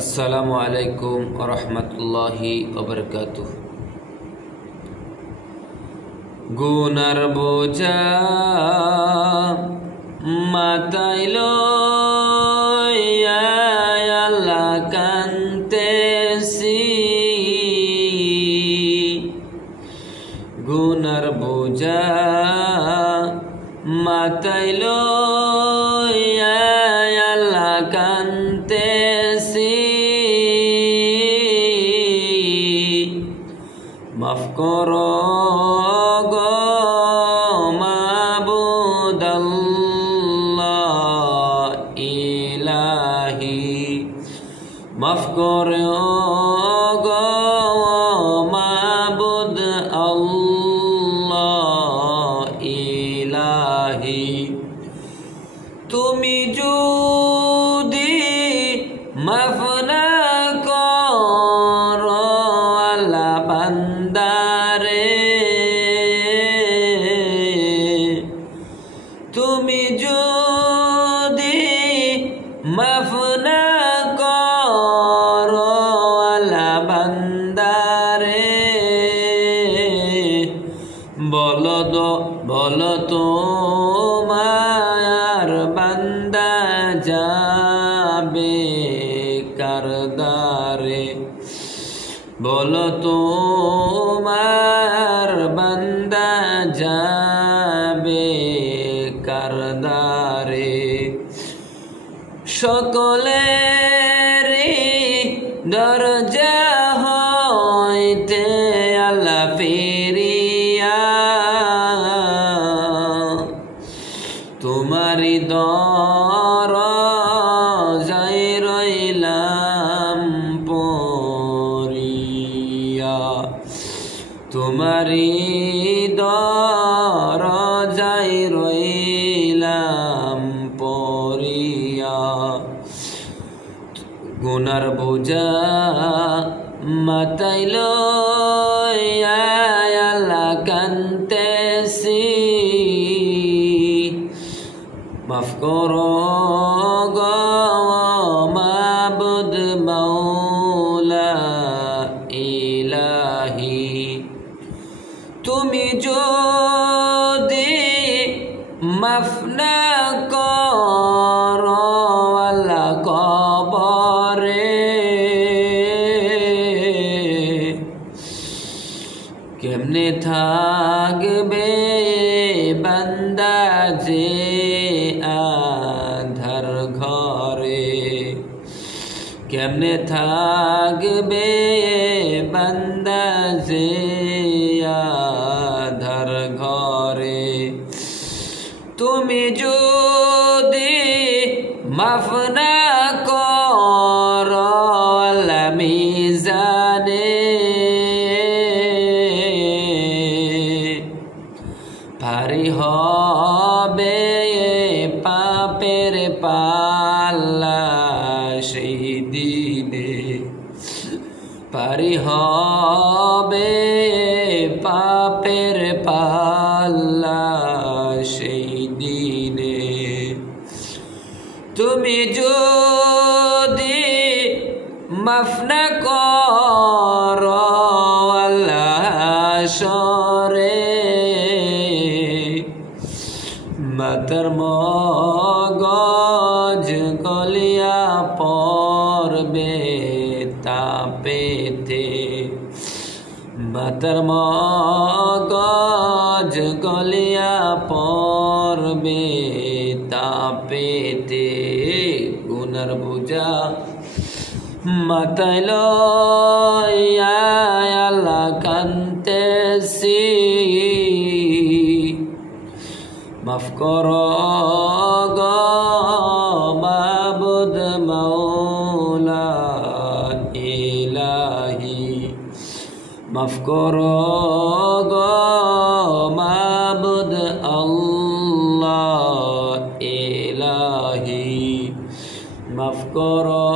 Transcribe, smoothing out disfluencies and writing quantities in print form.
আসসালামু আলাইকুম ওয়া রাহমাতুল্লাহি ওয়া বারাকাতুহু। গুনার বোঝা মাথায় লইয়া আল্লাহ কান্দেছি, গুনার বোঝা মাথায় লইয়া আল্লাহ কান্দেছি, মাফ করো গো মাবুদ আল্লাহ ইলাহি, মাফ করো গো মাবুদ আল্লাহ ইলাহি। তুমি যদি মাফ না করো আল্লাহ বান্দারে, তুমি যদি মাফ না করো আল্লাহ বান্দারে, বলো তোমার বান্দা যাবে কারদারে, বলো তোমার বান্দা যাবে কারদারে। সকলেরই দরজা হইতে আল্লাহ ফিরিয়া তোমারি দরজায় রইলাম পড়িয়া, তোমারি দরজায় রইলাম পড়িয়া। গুনার বোঝা মাথায় লইয়া আল্লাহ কান্দেছি, মাফ করো গো মাবুদ মাওলা ইলাহি। তুমি যদি মাফ না করো আল্লাহ কবরে, কেমনে থাকবে বান্দা যে আধার ঘরে, কেমনে থাকবে বান্দা যে আধার ঘরে। তুমি যদি মাফ না করো আল্লাহ মিজানে, ভারী হবে পাপের পাল্লা সেই দিনে, ভারী হবে পাপের পাল্লা সেই দিনে। তুমি যদি মাফ না করো আল্লাহ হাশরে, মাতার মগজ গলিয়া পড়বে তাপেতে, মাতার মগজ গলিয়া পড়বে তাপেতে। গুনার বোঝা মাথায় লইয়া আল্লাহ কান্দেছি, মাফ করো গো মাবুদ মাওলা ইলাহি, মাফ করো গো মাবুদ আল্লাহ ইলাহি, মাফ করো